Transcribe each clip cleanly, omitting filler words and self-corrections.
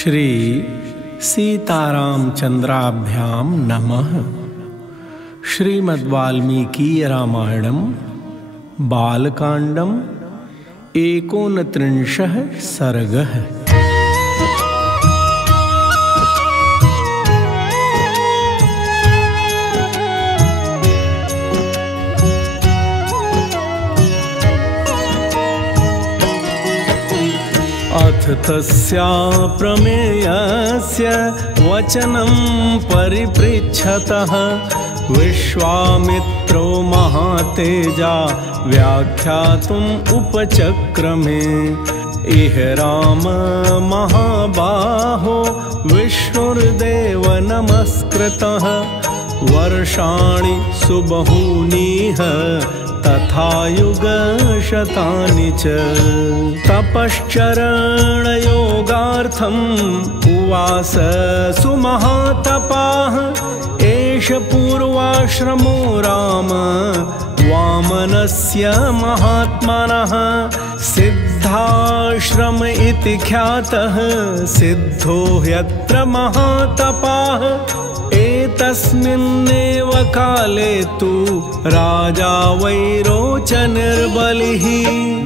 श्री सीतारामचंद्राभ्यां नमः। श्रीमद्वाल्मीकि रामायणं बालकांडं 39 सर्गः। अथ तस्या प्रमेयस्य वचनं परिपृच्छतः विश्वामित्रो महातेजा व्याख्यातुम् उपचक्रमे। इह राम महाबाहो विष्णुर्देव नमस्कृतः वर्षाणि सुबहूनिह तथा युगशतानि च। तपश्चरणयोगार्थम् उवास सुमहातपाः एष पूर्वाश्रमो राम वामनस्य महात्मनः। सिद्धाश्रम इति ख्यातः सिद्धो ह्यत्र महातपाः। एतस्मिन्नेव काले तु राजा वैरोचनिर्बलिः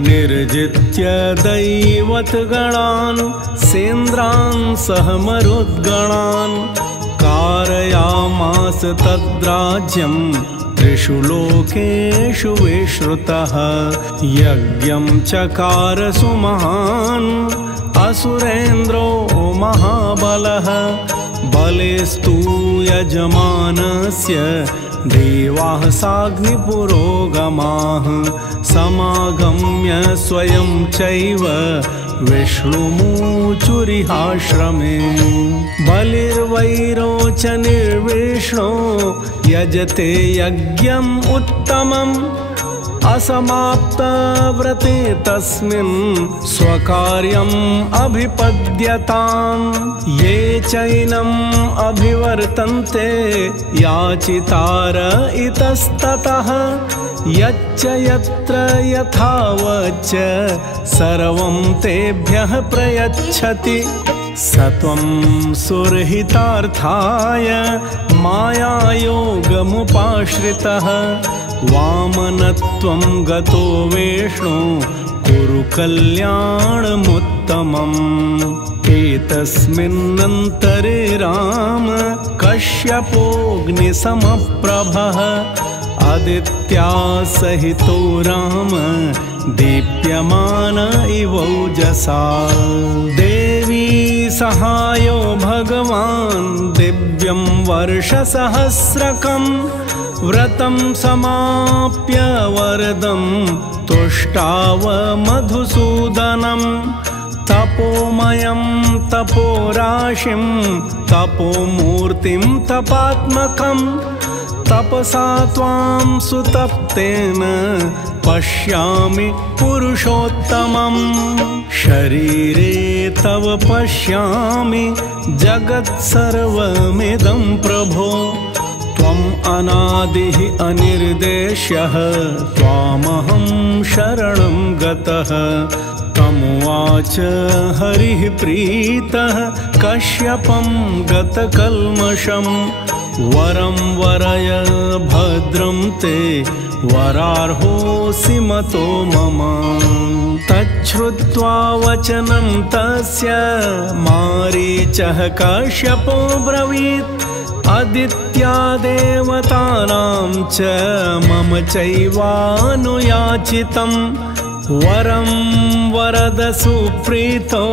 निर्जित्य दैवतगणान् सेन्द्रान् सह मरुद्गणान् कारयामास तद्राज्यं त्रिषु लोकेषु विश्रुतः। यज्ञं चकार सुमहान् असुरेन्द्रो महाबलः बलेस्तु यजमानस्य देवाः साग्निपुरोगमाः। समागम्य स्वयं चैव विष्णुमुचुरिहाश्रमे। बलिर्वैरोचनिर्विष्णो यजते यज्ञम् उत्तमम् असमाप्तव्रते तस्मिन् स्वकार्यम् अभिपद्यताम्। ये चैनम् अभिवर्तन्ते याचितार इतस्ततः यच्च यत्र यथावच्च सर्वं तेभ्यः प्रयच्छति। सत्वं सुरहितार्थाय मायायोगमुपाश्रितः वामनत्वं गतो विष्णु कुरु कल्याणमुत्तमम्। एतस्मिन्नन्तरे राम कश्यपोऽग्निसमप्रभः आदित्या सहितो राम दीप्यमान इवौजसा। देवी सहायो भगवान् दिव्यं वर्षसहस्रकम् व्रतं समाप्य वरदं तुष्टाव मधुसूदनम्। तपोमयं तपोराशिं तपोमूर्तिं तपात्मकं तपसा त्वां सुतप्तेन पश्यामि पुरुषोत्तमम्। शरीरे तव पश्यामि जगत्सर्वमिदं प्रभो त्वम् अनादिः अनिर्देश्यः त्वामहं शरणं गतः। तमुवाच हरिः प्रीतः कश्यपं गतकल्मषं वरं वरय भद्रं ते वरार्होऽसि मतो मम। तच्छ्रुत्वा वचनं तस्य मारीचः कश्यपो ब्रवीत् आदित्या देवतानां च मम चैवानुयाचितं वरं वरद सुप्रीतो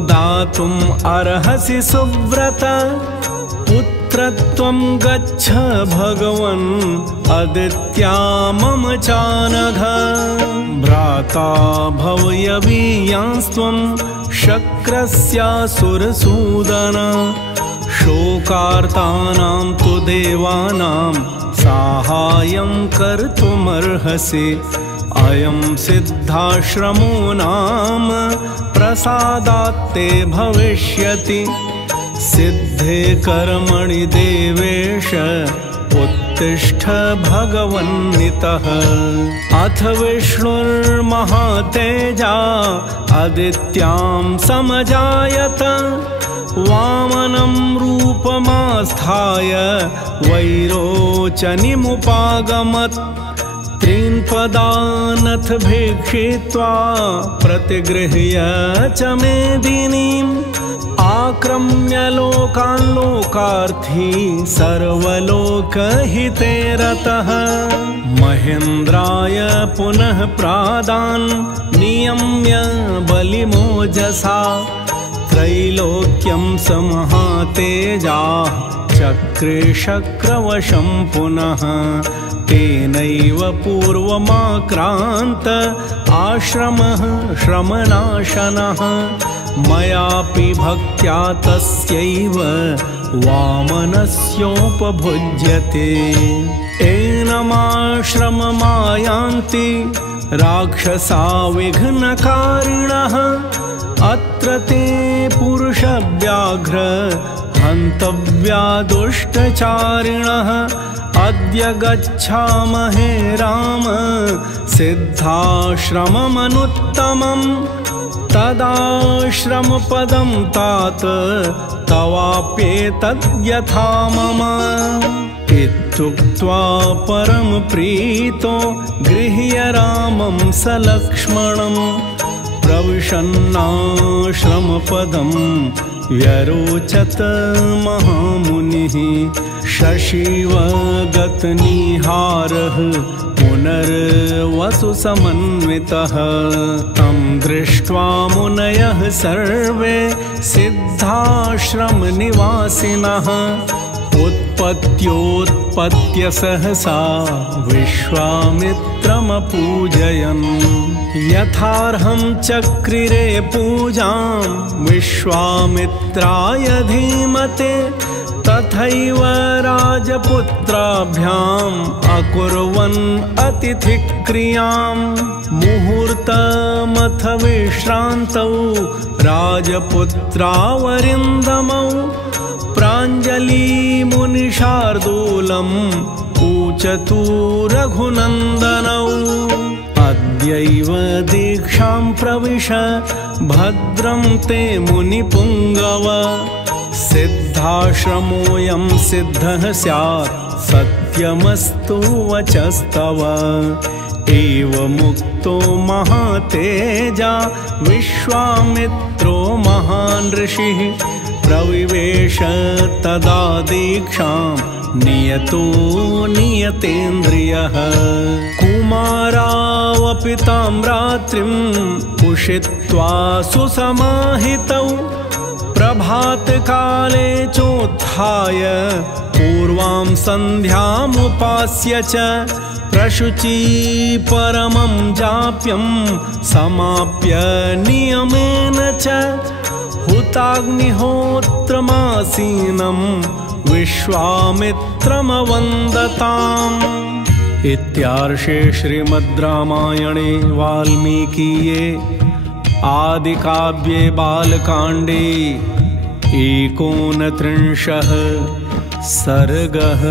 दातुम् अर्हसि सुव्रत। पुत्रत्वं गच्छ भगवन् आदित्या मम चानघ। भ्राता भवयवीयांस्त्वं शक्रस्यासुरसूदन। शोकार्तानां तु देवानां साहाय्यं कर्तुमर्हसि। अयं सिद्धाश्रमो नाम प्रसादात्ते भविष्यति। सिद्धे कर्मणि देवेश उत्तिष्ठ भगवन्नितः। अथ विष्णुर्महातेजा आदित्यां समजायत वामनं रूपमास्थाय वैरोचनीमुपागमत् त्रीन् पदानथ भीक्षित्वा प्रतिगृह्य च मेदिनीम् आक्रम्य लोकान् लोकार्थी सर्वलोकहिते रतः महेन्द्राय पुनः प्रादान् नियम्य बलिमोजसा त्रैलोक्यं समहातेजाः चक्रे शक्रवशं पुनः तेनैव पूर्वमाक्रान्त आश्रमः श्रमनाशनः मयापि भक्त्या तस्यैव वामनस्योपभुज्यते एनमाश्रममायान्ति राक्षसा विघ्नकारिणः अत्र ते पुरुषव्याघ्र हन्तव्या दुष्टचारिणः अद्य गच्छामहे राम सिद्धाश्रममनुत्तमम् तदाश्रमपदं तात तवाप्येतद्यथा मम इत्युक्त्वा परमप्रीतो गृह्य रामं सलक्ष्मणं प्रविशन्नाश्रमपदं व्यरोचत महामुनिः शशिवगतनिहारः पुनर्वसुसमन्वितः तं दृष्ट्वा मुनयः सर्वे सिद्धाश्रमनिवासिनः उत्पत्योत्पत्य सहसा विश्वामित्रमपूजयन् यथार्हं चक्रिरे पूजां विश्वामित्राय धीमते तथैव राजपुत्राभ्याम् अकुर्वन् अतिथिक्रियां मुहूर्तमथ विश्रान्तौ राजपुत्रावरिन्दमौ प्राञ्जलिमुनिशार्दूलम् ऊचतु रघुनन्दनौ अद्यैव दीक्षां प्रविश भद्रं ते मुनिपुङ्गव सिद्धाश्रमोऽयं सिद्धः स्यात् सत्यमस्तु वचस्तव एवमुक्तो महातेजा विश्वामित्रो महान् ऋषिः प्रविवेश तदा दीक्षां नियतो नियतेन्द्रियः कुमारावपि तां रात्रिं उषित्वा सुसमाहितौ प्रभातकाले चोत्थाय पूर्वां सन्ध्यामुपास्य च प्रशुचि परमं जाप्यं समाप्य नियमेन च हुताग्निहोत्रमासीनं विश्वामित्रमवन्दताम् इत्यार्षे श्रीमद् रामायणे वाल्मीकीये आदिकाव्ये बालकाण्डे 29 सर्गः।